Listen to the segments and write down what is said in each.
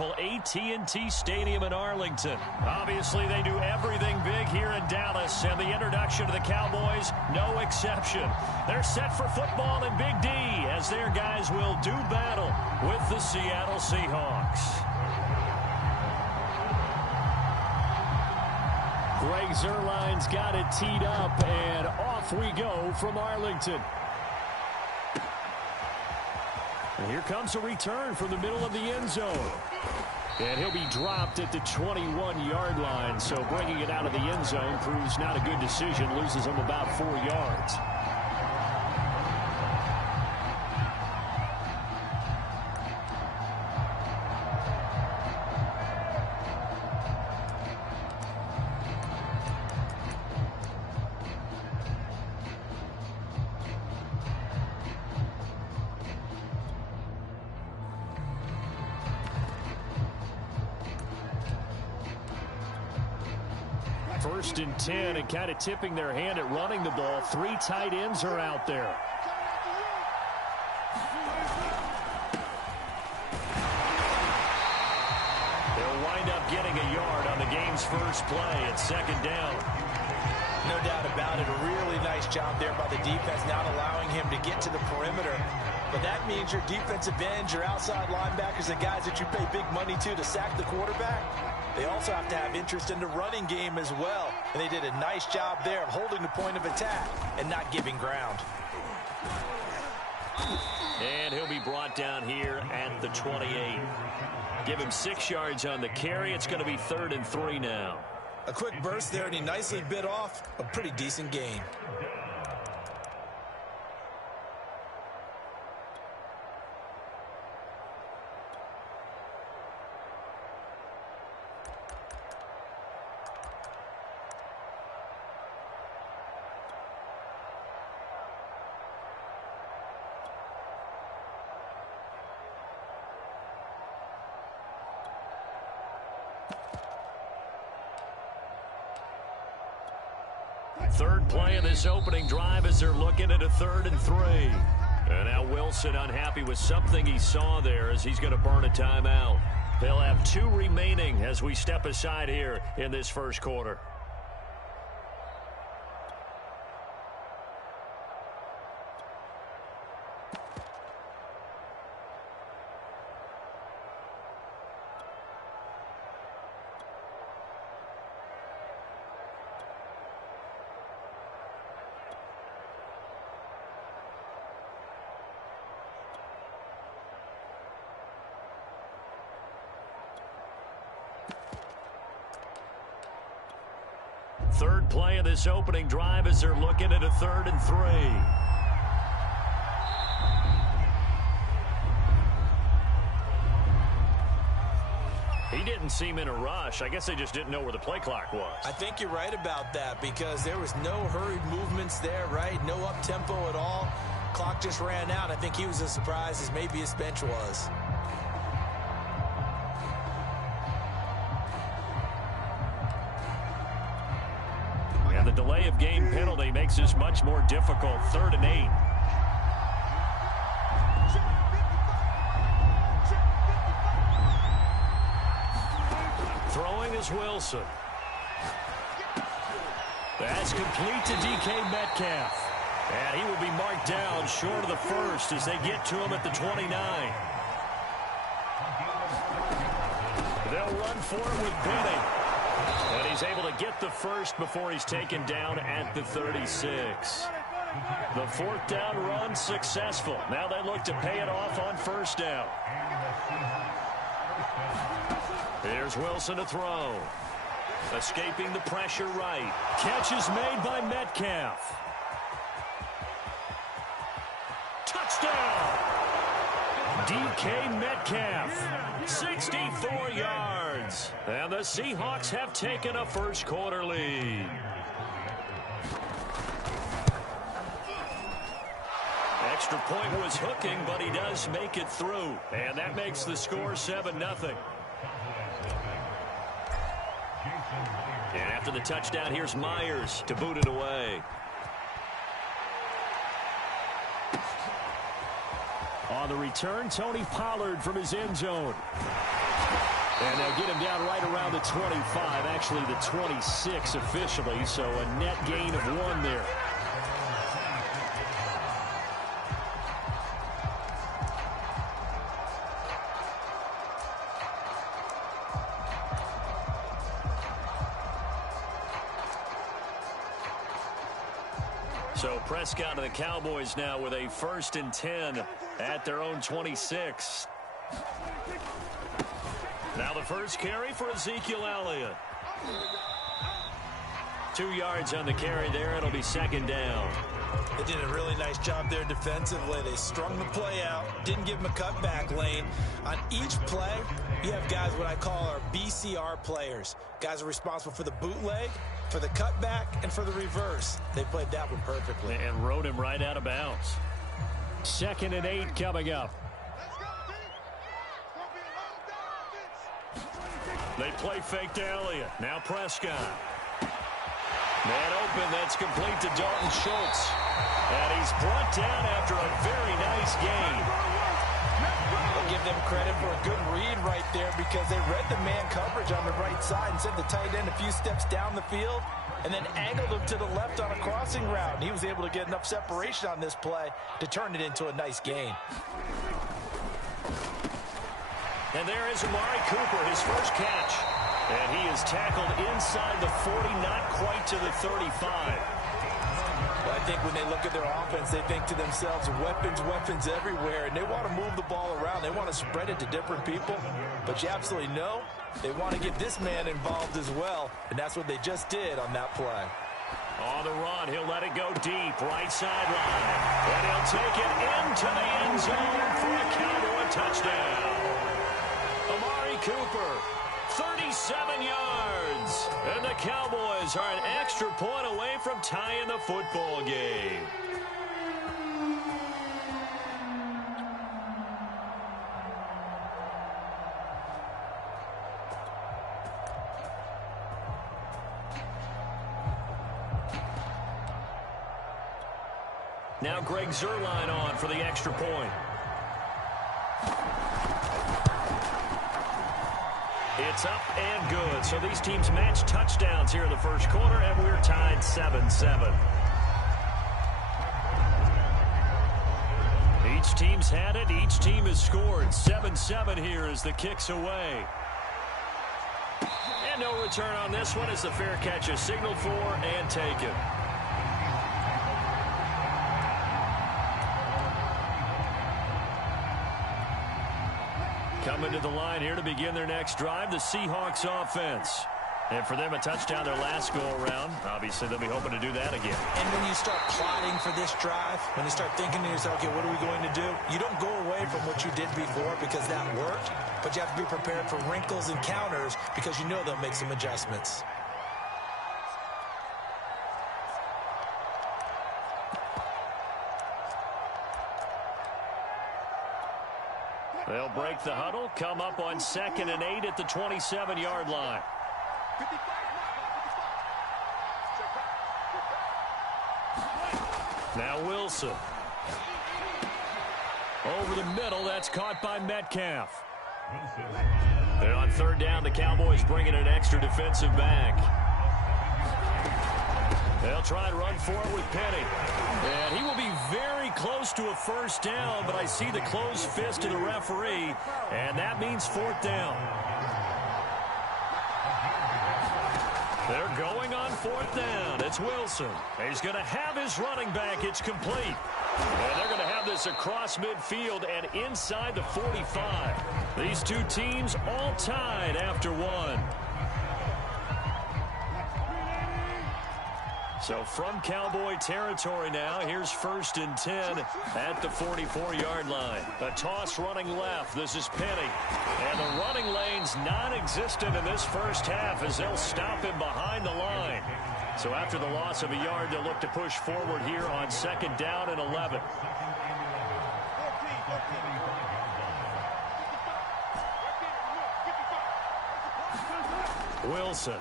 beautiful AT&T Stadium in Arlington. Obviously, they do everything big here in Dallas, and the introduction to the Cowboys, no exception. They're set for football in Big D as their guys will do battle with the Seattle Seahawks. Greg Zuerlein's got it teed up, and off we go from Arlington. And here comes a return from the middle of the end zone. And he'll be dropped at the 21-yard line. So bringing it out of the end zone proves not a good decision. Loses him about 4 yards. First and 10, and kind of tipping their hand at running the ball. 3 tight ends are out there. They'll wind up getting a yard on the game's first play at second down. No doubt about it. A really nice job there by the defense, not allowing him to get to the perimeter. But that means your defensive ends, your outside linebackers, the guys that you pay big money to sack the quarterback, they also have to have interest in the running game as well. And they did a nice job there of holding the point of attack and not giving ground. And he'll be brought down here at the 28. Give him 6 yards on the carry. It's going to be 3rd and 3 now. A quick burst there, and he nicely bit off a pretty decent gain. Third play of this opening drive as they're looking at a 3rd and 3. And now Wilson unhappy with something he saw there as he's going to burn a timeout. They'll have 2 remaining as we step aside here in this first quarter. Third play of this opening drive as they're looking at a 3rd and 3. He didn't seem in a rush. I guess they just didn't know where the play clock was. I think you're right about that because there was no hurried movements there, right? No up-tempo at all. Clock just ran out. I think he was as surprised as maybe his bench was. And the delay of game penalty makes this much more difficult. 3rd and 8. Throwing is Wilson. That's complete to DK Metcalf. And he will be marked down short of the first as they get to him at the 29. They'll run for it with Benning. And he's able to get the first before he's taken down at the 36. The 4th down run successful. Now they look to pay it off on 1st down. Here's Wilson to throw. Escaping the pressure right. Catch is made by Metcalf. Touchdown! DK Metcalf, 64 yards. And the Seahawks have taken a first quarter lead. Extra point was hooking, but he does make it through. And that makes the score 7-0. And after the touchdown, here's Myers to boot it away. On the return, Tony Pollard from his end zone. And they'll get him down right around the 25, actually the 26 officially, so a net gain of 1 there. So Prescott and the Cowboys now with a 1st and 10 at their own 26. Now the first carry for Ezekiel Elliott. 2 yards on the carry there. It'll be 2nd down. They did a really nice job there defensively. They strung the play out, didn't give him a cutback lane. On each play, you have guys what I call our BCR players. Guys are responsible for the bootleg, for the cutback, and for the reverse. They played that one perfectly. And rode him right out of bounds. 2nd and 8 coming up. They play fake to Elliott. Now Prescott. Man open, that's complete to Dalton Schultz. And he's brought down after a very nice gain. I'll give them credit for a good read right there because they read the man coverage on the right side and sent the tight end a few steps down the field and then angled him to the left on a crossing route. And he was able to get enough separation on this play to turn it into a nice gain. And there is Amari Cooper, his first catch. And he is tackled inside the 40, not quite to the 35. Well, I think when they look at their offense, they think to themselves, weapons everywhere, and they want to move the ball around. They want to spread it to different people. But you absolutely know they want to get this man involved as well, and that's what they just did on that play. On the run, he'll let it go deep, right sideline. And he'll take it into the end zone for a Cowboy touchdown. Amari Cooper, 37 yards. And the Cowboys are an extra point away from tying the football game. Now Greg Zuerlein on for the extra point. It's up and good. So these teams match touchdowns here in the first quarter, and we're tied 7-7. Each team's had it. Each team has scored. 7-7 here as the kick's away. And no return on this one as the fair catch is signaled for and taken. Coming to the line here to begin their next drive, the Seahawks offense. And for them, a touchdown their last go-around. Obviously, they'll be hoping to do that again. And when you start plotting for this drive, when you start thinking to yourself, okay, what are we going to do? You don't go away from what you did before because that worked, but you have to be prepared for wrinkles and counters because you know they'll make some adjustments. They'll break the huddle, come up on 2nd and 8 at the 27-yard line. Now Wilson. Over the middle, that's caught by Metcalf. And on 3rd down, the Cowboys bringing an extra defensive back. They'll try and run for it with Penny. And he will be very close to a 1st down, but I see the closed fist of the referee, and that means 4th down. They're going on 4th down. It's Wilson. He's going to have his running back. It's complete. And they're going to have this across midfield and inside the 45. These two teams all tied after 1. So from Cowboy territory now, here's 1st and 10 at the 44-yard line. A toss running left. This is Penny. And the running lane's non-existent in this first half as they'll stop him behind the line. So after the loss of a yard, they'll look to push forward here on 2nd down and 11. Wilson.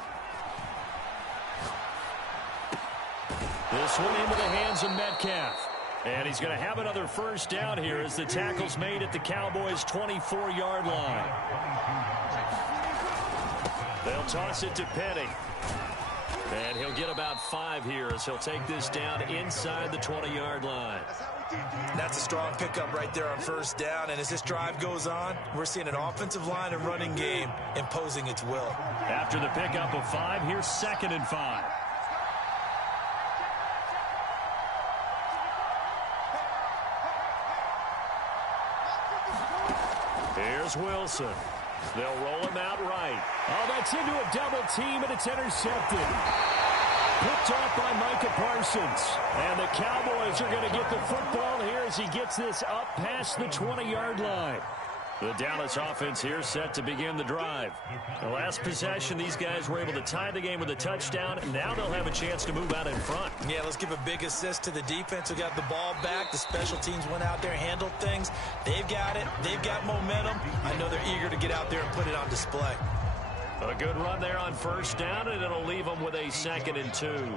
This one into the hands of Metcalf. And he's going to have another 1st down here as the tackle's made at the Cowboys' 24-yard line. They'll toss it to Penny. And he'll get about 5 here as he'll take this down inside the 20-yard line. That's a strong pickup right there on first down. And as this drive goes on, we're seeing an offensive line and running game imposing its will. After the pickup of 5, here's 2nd and 5. Here's Wilson. They'll roll him out right. Oh, that's into a double team, and it's intercepted. Picked off by Micah Parsons. And the Cowboys are going to get the football here as he gets this up past the 20-yard line. The Dallas offense here set to begin the drive. The last possession, these guys were able to tie the game with a touchdown, and now they'll have a chance to move out in front. Yeah, let's give a big assist to the defense who got the ball back. The special teams went out there, handled things. They've got it. They've got momentum. I know they're eager to get out there and put it on display. A good run there on first down, and it'll leave them with a 2nd and 2.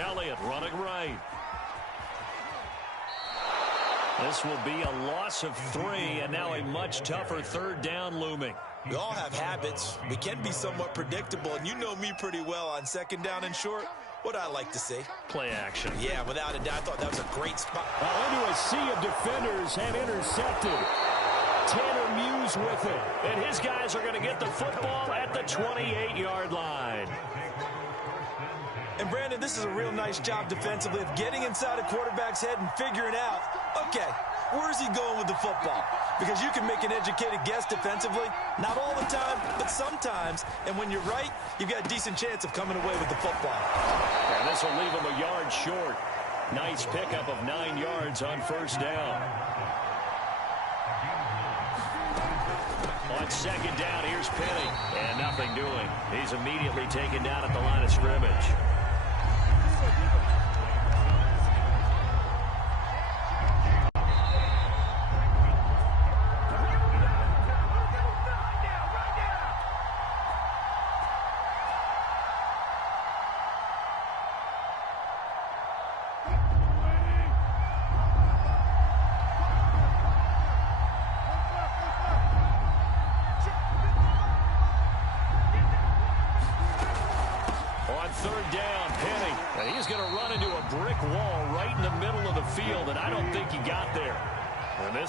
Elliott running right. This will be a loss of 3, and now a much tougher 3rd down looming. We all have habits. We can be somewhat predictable, and you know me pretty well on 2nd down and short. What I like to see. Play action. Yeah, without a doubt. I thought that was a great spot. Into a sea of defenders and intercepted. Tanner Muse with it. And his guys are going to get the football at the 28-yard line. And, Brandon, this is a real nice job defensively of getting inside a quarterback's head and figuring out, okay, where's he going with the football? Because you can make an educated guess defensively. Not all the time, but sometimes. And when you're right, you've got a decent chance of coming away with the football. And this will leave him a yard short. Nice pickup of 9 yards on first down. On 2nd down, here's Penny. And nothing doing. He's immediately taken down at the line of scrimmage.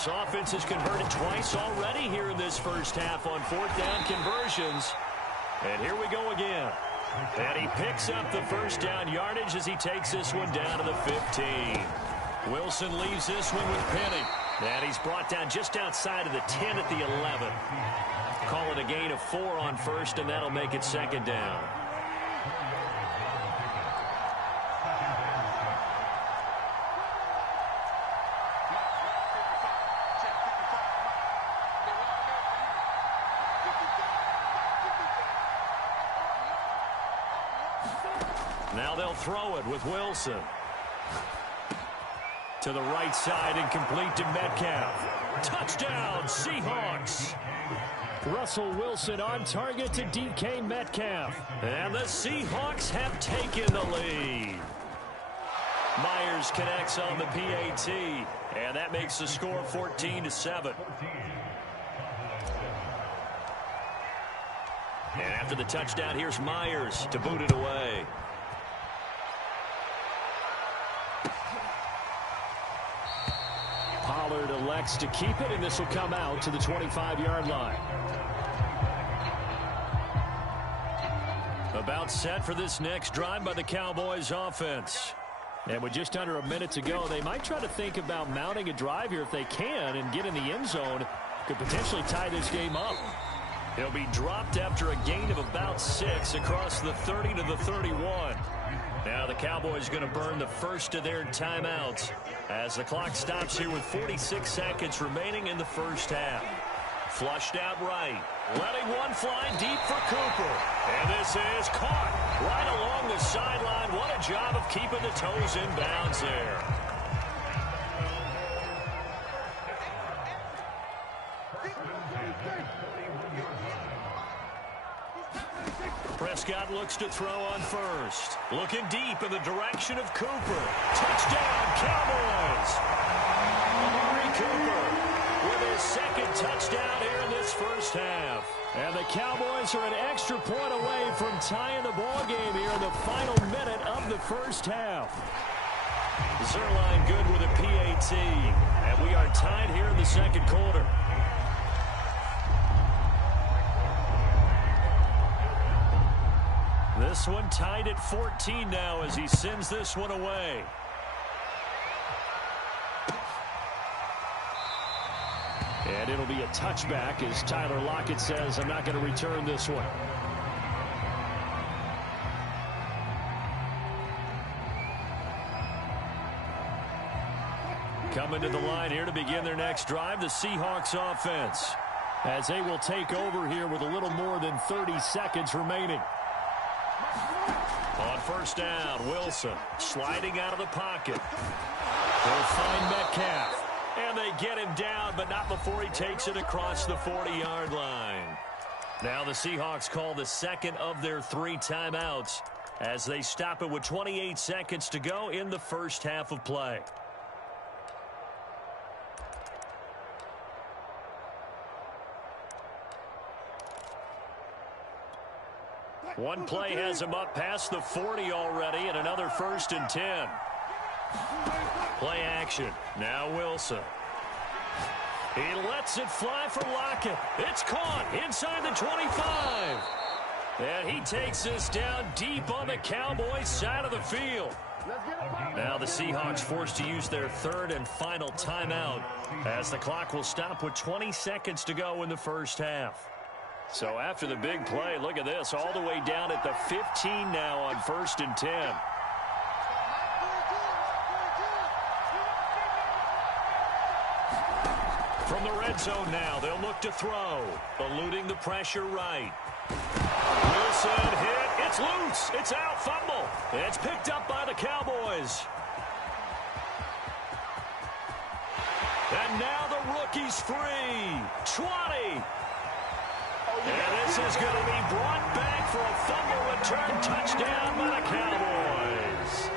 This offense has converted twice already here in this first half on 4th down conversions. And here we go again. And he picks up the first down yardage as he takes this one down to the 15. Wilson leaves this one with Penny. And he's brought down just outside of the 10 at the 11. Call it a gain of 4 on first, and that'll make it 2nd down. Now they'll throw it with Wilson. To the right side and complete to Metcalf. Touchdown, Seahawks. Russell Wilson on target to DK Metcalf. And the Seahawks have taken the lead. Myers connects on the PAT. And that makes the score 14-7. And after the touchdown, here's Myers to boot it away. Pollard elects to keep it, and this will come out to the 25-yard line. About set for this next drive by the Cowboys offense. And with just under a minute to go, they might try to think about mounting a drive here if they can and get in the end zone. Could potentially tie this game up. He'll be dropped after a gain of about 6 across the 30 to the 31. Now the Cowboys going to burn the first of their timeouts as the clock stops here with 46 seconds remaining in the first half. Flushed out right. Letting one fly deep for Cooper. And this is caught right along the sideline. What a job of keeping the toes in bounds there. Prescott looks to throw on first. Looking deep in the direction of Cooper. Touchdown, Cowboys! Amari Cooper with his second touchdown here in this first half. And the Cowboys are an extra point away from tying the ball game here in the final minute of the first half. Zerline good with a PAT. And we are tied here in the second quarter. This one tied at 14 now as he sends this one away. And it'll be a touchback as Tyler Lockett says, I'm not going to return this one. Coming to the line here to begin their next drive, the Seahawks offense, as they will take over here with a little more than 30 seconds remaining. On first down, Wilson sliding out of the pocket. They'll find Metcalf. And they get him down, but not before he takes it across the 40-yard line. Now the Seahawks call the second of their 3 timeouts as they stop it with 28 seconds to go in the first half of play. One play has him up past the 40 already, and another 1st and 10. Play action. Now Wilson. He lets it fly for Lockett. It's caught inside the 25. And he takes this down deep on the Cowboys side of the field. Now the Seahawks forced to use their 3rd and final timeout as the clock will stop with 20 seconds to go in the first half. So after the big play, look at this, all the way down at the 15 now on 1st and 10. From the red zone now, they'll look to throw, eluding the pressure right. Wilson hit, it's loose, it's out, fumble. It's picked up by the Cowboys. And now the rookie's free. 20. And this is going to be brought back for a fumble return touchdown by the Cowboys.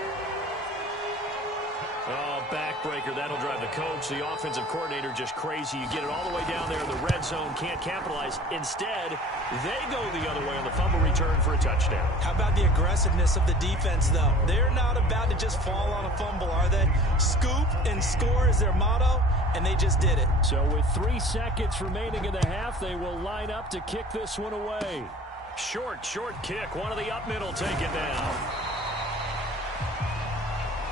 Oh, backbreaker. That'll drive the coach, the offensive coordinator, just crazy. You get it all the way down there in the red zone, can't capitalize. Instead, they go the other way on the fumble return for a touchdown. How about the aggressiveness of the defense, though? They're not about to just fall on a fumble, are they? Scoop and score is their motto, and they just did it. So with 3 seconds remaining in the half, they will line up to kick this one away. Short kick. One of the up middle take it down.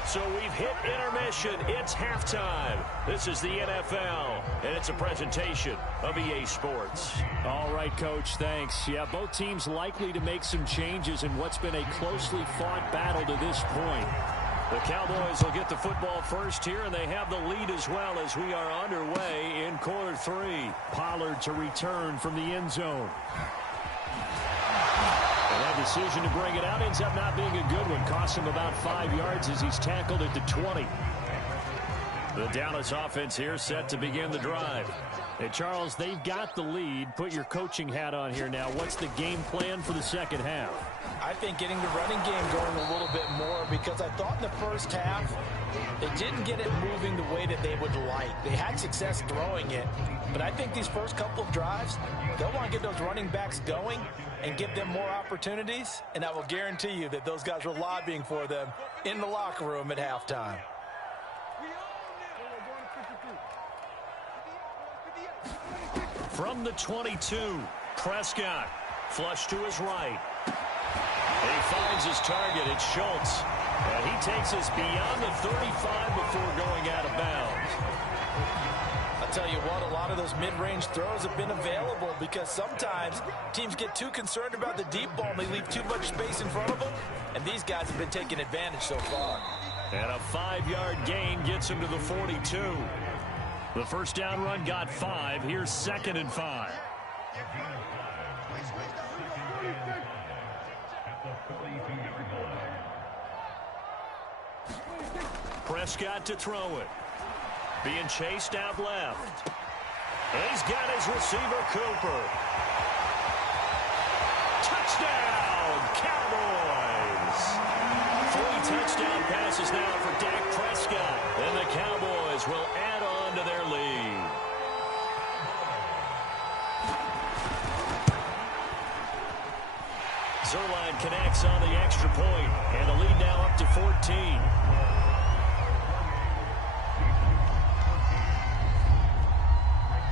So we've hit intermission. It's halftime. This is the NFL, and it's a presentation of EA Sports. All right, Coach, thanks. Yeah, both teams likely to make some changes in what's been a closely fought battle to this point. The Cowboys will get the football first here, and they have the lead as well as we are underway in quarter 3. Pollard to return from the end zone. And that decision to bring it out ends up not being a good one. Costs him about 5 yards as he's tackled at the 20. The Dallas offense here set to begin the drive. Hey, Charles, they've got the lead. Put your coaching hat on here now. What's the game plan for the second half? I think getting the running game going a little bit more, because I thought in the first half they didn't get it moving the way that they would like. They had success throwing it, but I think these first couple of drives, they'll want to get those running backs going and give them more opportunities, and I will guarantee you that those guys were lobbying for them in the locker room at halftime. From the 22, Prescott, flush to his right. He finds his target, it's Schultz. And he takes us beyond the 35 before going out of bounds. I'll tell you what, a lot of those mid-range throws have been available because sometimes teams get too concerned about the deep ball and they leave too much space in front of them. And these guys have been taking advantage so far. And a 5-yard gain gets him to the 42. The first down run got 5. Here's 2nd and 5. Prescott to throw it. Being chased out left. He's got his receiver, Cooper. Touchdown, Cowboys! 3 touchdown passes now for Dak Prescott. And the Cowboys will add on to their lead. Zerline connects on the extra point, and the lead now up to 14.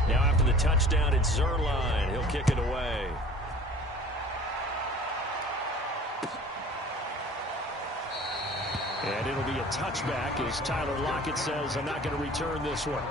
Now after the touchdown, it's Zerline. He'll kick it away. And it'll be a touchback as Tyler Lockett says, I'm not going to return this one.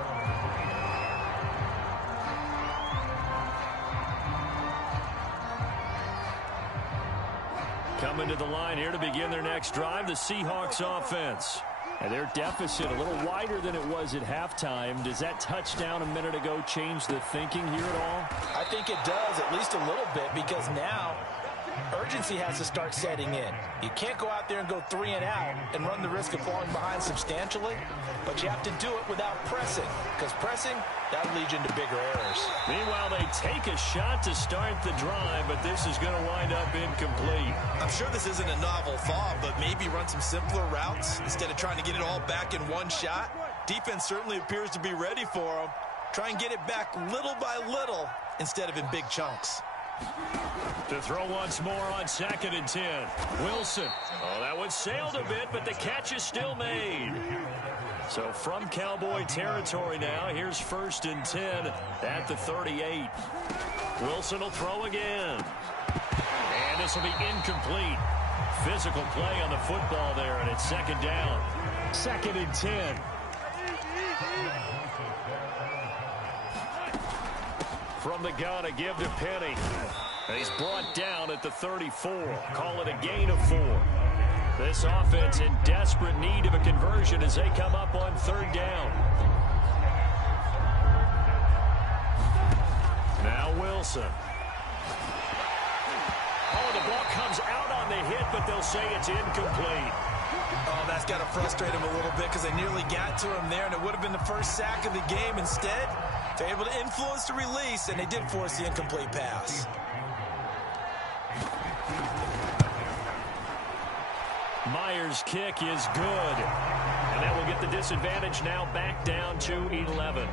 Coming to the line here to begin their next drive, the Seahawks offense. And their deficit a little wider than it was at halftime. Does that touchdown a minute ago change the thinking here at all? I think it does, at least a little bit, because now urgency has to start setting in. You can't go out there and go 3 and out and run the risk of falling behind substantially, but you have to do it without pressing, because pressing, that'll lead you into bigger errors. Meanwhile, they take a shot to start the drive, but this is going to wind up incomplete. I'm sure this isn't a novel thought, but maybe run some simpler routes instead of trying to get it all back in one shot. Defense certainly appears to be ready for them. Try and get it back little by little instead of in big chunks. To throw once more on 2nd and 10. Wilson. Oh, that one sailed a bit, but the catch is still made. So from Cowboy territory now, here's 1st and 10 at the 38. Wilson will throw again. And this will be incomplete. Physical play on the football there, and it's 2nd down. 2nd and 10. From the gun, a give to Penny. He's brought down at the 34. Call it a gain of 4. This offense in desperate need of a conversion as they come up on 3rd down. Now Wilson. Oh, the ball comes out on the hit, but they'll say it's incomplete. Oh, that's got to frustrate him a little bit because they nearly got to him there, and it would have been the first sack of the game. Instead, they're able to influence the release, and they did force the incomplete pass. Myers' kick is good. And that will get the disadvantage now back down to 11.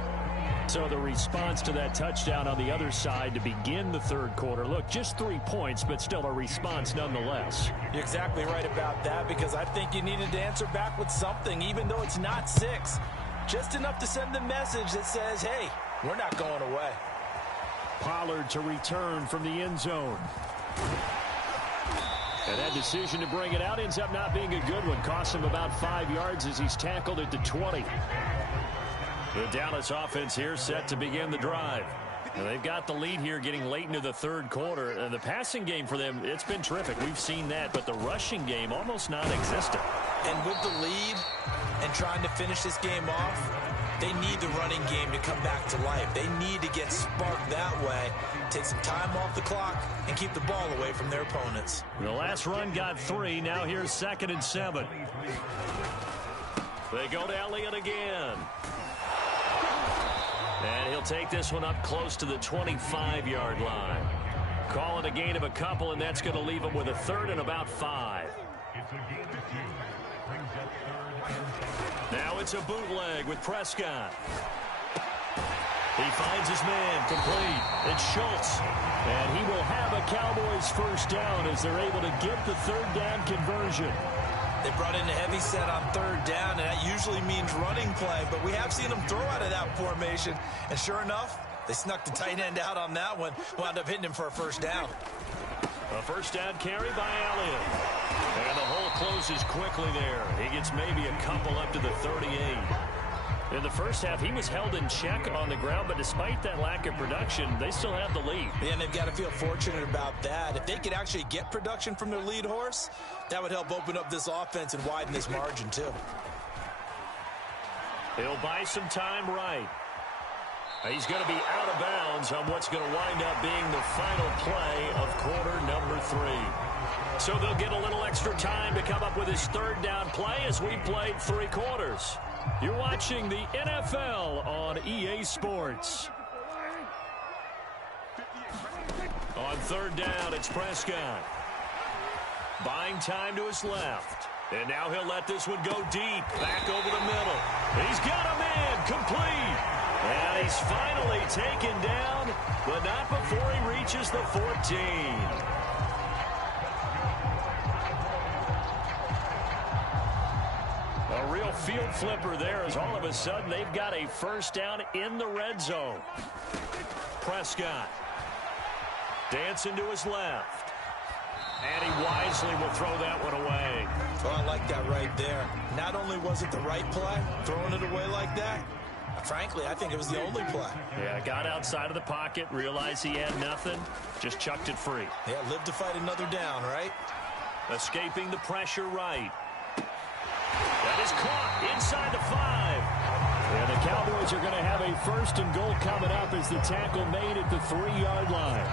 So the response to that touchdown on the other side to begin the 3rd quarter. Look, just 3 points, but still a response nonetheless. You're exactly right about that, because I think you needed to answer back with something, even though it's not 6. Just enough to send the message that says, hey, we're not going away. Pollard to return from the end zone. And that decision to bring it out ends up not being a good one. Costs him about 5 yards as he's tackled at the 20. The Dallas offense here set to begin the drive. And they've got the lead here getting late into the 3rd quarter. And the passing game for them, it's been terrific. We've seen that. But the rushing game almost non-existent. And with the lead and trying to finish this game off, they need the running game to come back to life. They need to get sparked that way, take some time off the clock, and keep the ball away from their opponents. The last run got 3. Now here's 2nd and 7. They go to Elliott again. And he'll take this one up close to the 25-yard line. Call it a gain of a couple, and that's going to leave him with a 3rd and about 5. Now it's a bootleg with Prescott. He finds his man complete. It's Schultz. And he will have a Cowboys 1st down as they're able to get the 3rd down conversion. They brought in a heavy set on 3rd down, and that usually means running play. But we have seen them throw out of that formation. And sure enough, they snuck the tight end out on that one. Wound up hitting him for a 1st down. A 1st down carry by Elliott. And the hole closes quickly there. He gets maybe a couple up to the 38. In the first half, he was held in check on the ground, but despite that lack of production, they still have the lead. Yeah, and they've got to feel fortunate about that. If they could actually get production from their lead horse, that would help open up this offense and widen this margin, too. He'll buy some time right. He's going to be out of bounds on what's going to wind up being the final play of quarter number 3. So they'll get a little extra time to come up with his 3rd down play as we've played 3 quarters. You're watching the NFL on EA Sports. On 3rd down, it's Prescott. Buying time to his left. And now he'll let this one go deep. Back over the middle. He's got a man complete. And he's finally taken down, but not before he reaches the 14. A real field flipper there as all of a sudden they've got a first down in the red zone. Prescott dancing to his left. And he wisely will throw that one away. Oh, I like that right there. Not only was it the right play, throwing it away like that, frankly, I think it was the only play. Yeah, got outside of the pocket, realized he had nothing, just chucked it free. Yeah, live to fight another down, right? Escaping the pressure right. That is caught inside the 5. And the Cowboys are going to have a first and goal coming up as the tackle made at the 3-yard line.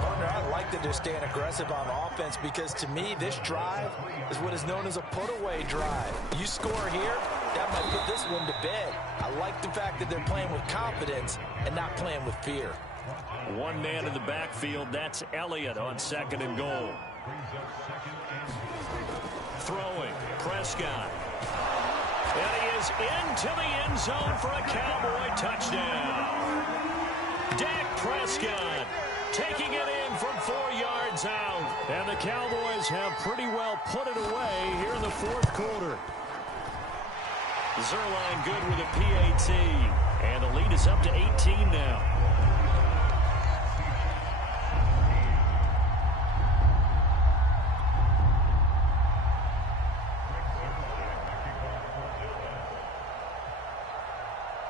Partner, I like that they're staying aggressive on offense because to me, this drive is what is known as a put-away drive. You score here, that might put this one to bed. I like the fact that they're playing with confidence and not playing with fear. One man in the backfield, that's Elliott on 2nd and goal. Throwing, Prescott. And he is into the end zone for a Cowboy touchdown. Dak Prescott taking it in from 4 yards out. And the Cowboys have pretty well put it away here in the 4th quarter. Zerline good with a PAT. And the lead is up to 18 now.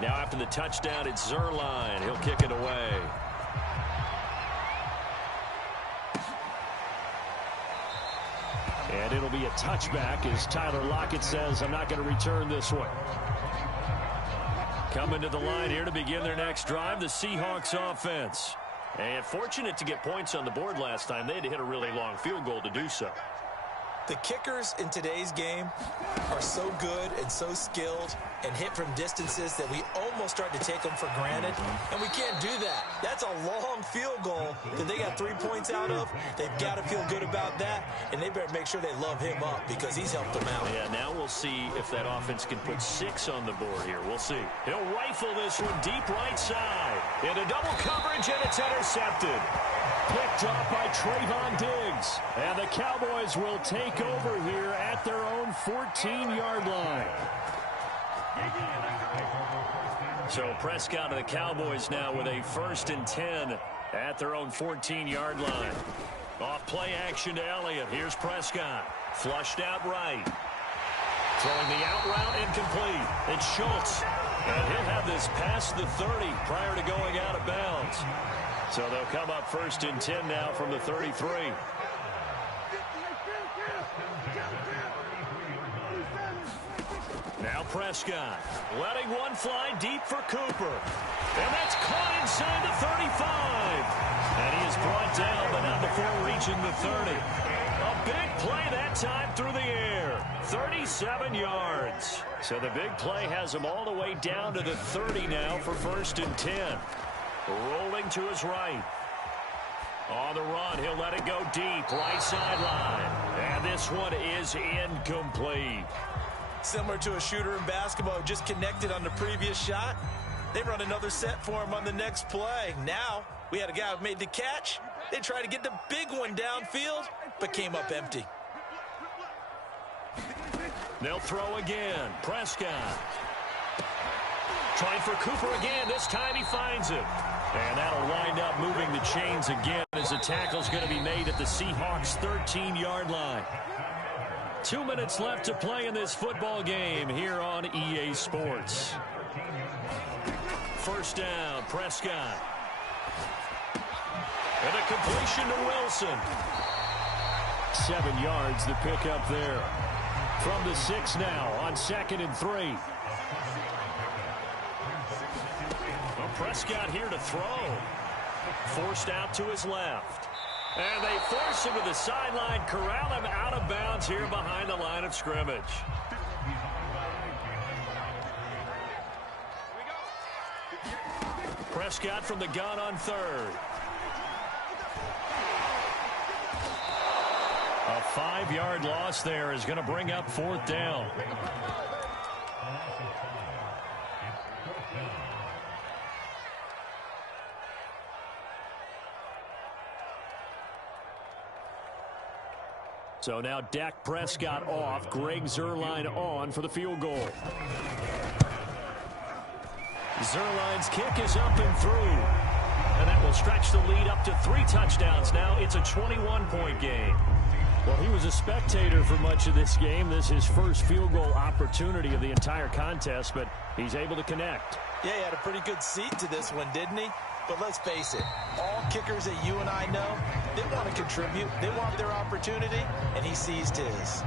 Now after the touchdown, it's Zerline. He'll kick it away. And it'll be a touchback as Tyler Lockett says, I'm not going to return this one. Coming to the line here to begin their next drive, the Seahawks offense. And fortunate to get points on the board last time. They had to hit a really long field goal to do so. The kickers in today's game are so good and so skilled and hit from distances that we almost start to take them for granted, and we can't do that. That's a long field goal that they got 3 points out of. They've got to feel good about that, and they better make sure they love him up because he's helped them out. Yeah, now we'll see if that offense can put 6 on the board here. We'll see. He'll rifle this one deep right side. Into double coverage, and it's intercepted. Picked off by Trayvon Diggs. And the Cowboys will take over here at their own 14-yard line. So Prescott and the Cowboys now with a 1st and 10 at their own 14-yard line. Off play action to Elliott. Here's Prescott. Flushed out right. Throwing the out route incomplete. It's Schultz. And he'll have this past the 30 prior to going out of bounds. So they'll come up 1st and 10 now from the 33. Now Prescott letting one fly deep for Cooper. And that's caught inside the 35. And he is brought down, but not before reaching the 30. A big play that time through the air. 37 yards. So the big play has him all the way down to the 30 now for 1st and 10. Rolling to his right. On the run, he'll let it go deep, right sideline. And this one is incomplete. Similar to a shooter in basketball who just connected on the previous shot. They run another set for him on the next play. Now, we had a guy who made the catch. They tried to get the big one downfield, but came up empty. They'll throw again. Prescott. Trying for Cooper again. This time he finds him. And that'll wind up moving the chains again as the tackle's going to be made at the Seahawks' 13-yard line. 2 minutes left to play in this football game here on EA Sports. 1st down, Prescott. And a completion to Wilson. 7 yards, the pickup there. From the 6 now on 2nd and 3. Prescott here to throw. Forced out to his left. And they force him to the sideline, corral him out of bounds here behind the line of scrimmage. Prescott from the gun on 3rd. A 5-yard loss there is going to bring up 4th down. So now Dak Prescott off, Greg Zuerlein on for the field goal. Zuerlein's kick is up and through. And that will stretch the lead up to 3 touchdowns. Now it's a 21-point game. Well, he was a spectator for much of this game. This is his first field goal opportunity of the entire contest, but he's able to connect. Yeah, he had a pretty good seat to this one, didn't he? But let's face it, all kickers that you and I know, they want to contribute. They want their opportunity, and he seized his.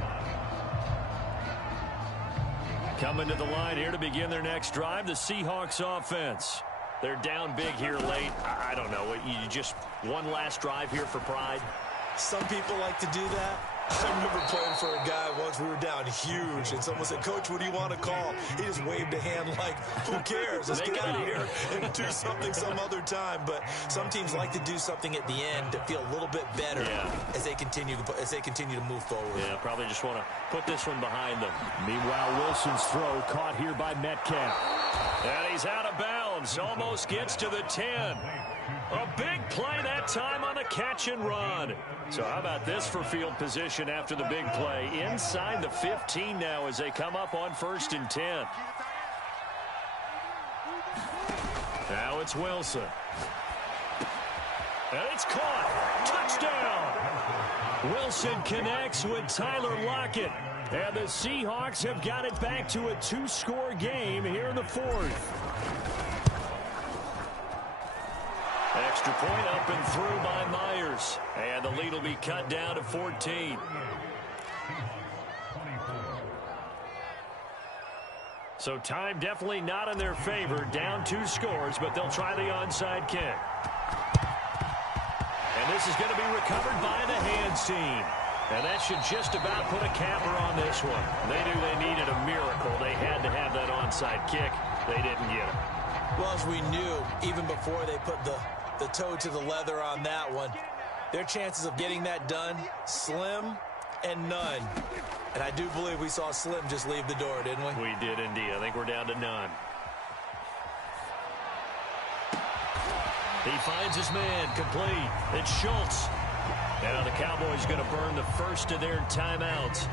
Coming to the line here to begin their next drive, the Seahawks offense. They're down big here late. I don't know. You just one last drive here for pride? Some people like to do that. I remember playing for a guy once. We were down huge, and someone said, "Coach, what do you want to call?" He just waved a hand like, "Who cares? Let's get out of here and do something some other time." But some teams like to do something at the end to feel a little bit better as they continue to move forward. Yeah, probably just want to put this one behind them. Meanwhile, Wilson's throw caught here by Metcalf. And he's out of bounds. Almost gets to the 10. A big play that time on the catch and run. So how about this for field position after the big play? Inside the 15 now as they come up on 1st and 10. Now it's Wilson. And it's caught. Touchdown. Wilson connects with Tyler Lockett. And the Seahawks have got it back to a 2-score game here in the 4th. Extra point up and through by Myers. And the lead will be cut down to 14. So time definitely not in their favor. Down 2 scores, but they'll try the onside kick. And this is going to be recovered by the hands team. And that should just about put a capper on this one. They knew they needed a miracle. They had to have that onside kick. They didn't get it. Well, as we knew, even before they put the toe to the leather on that one, their chances of getting that done, slim and none. And I do believe we saw Slim just leave the door, didn't we? We did indeed. I think we're down to none. He finds his man complete. It's Schultz. Now the Cowboys going to burn the first of their timeouts.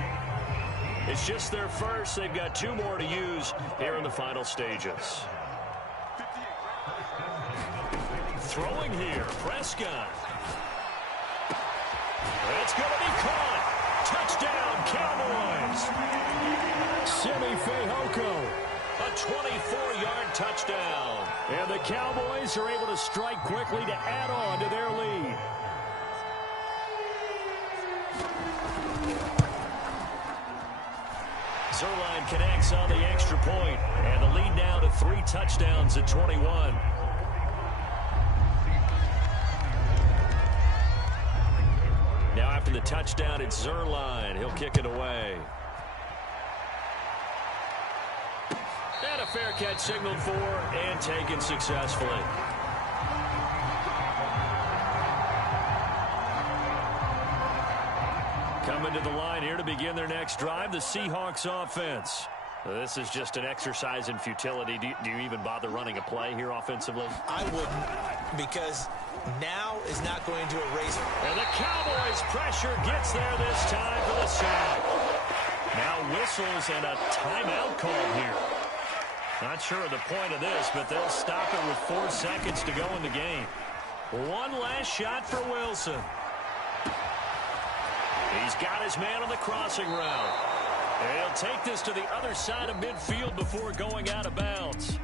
It's just their first. They've got 2 more to use here in the final stages. Throwing here, Prescott. It's going to be caught. Touchdown, Cowboys. Simi Fehoko, a 24-yard touchdown. And the Cowboys are able to strike quickly to add on to their lead. Zuerlein connects on the extra point, and the lead now to 3 touchdowns at 21. Now after the touchdown, it's Zuerlein. He'll kick it away. And a fair catch signaled for and taken successfully. Coming to the line here to begin their next drive, the Seahawks offense. This is just an exercise in futility. Do you even bother running a play here offensively? I wouldn't, because now is not going to erase. And the Cowboys' pressure gets there this time for the sack. Now whistles and a timeout call here. Not sure of the point of this, but they'll stop it with 4 seconds to go in the game. One last shot for Wilson. He's got his man on the crossing route. And he'll take this to the other side of midfield before going out of bounds.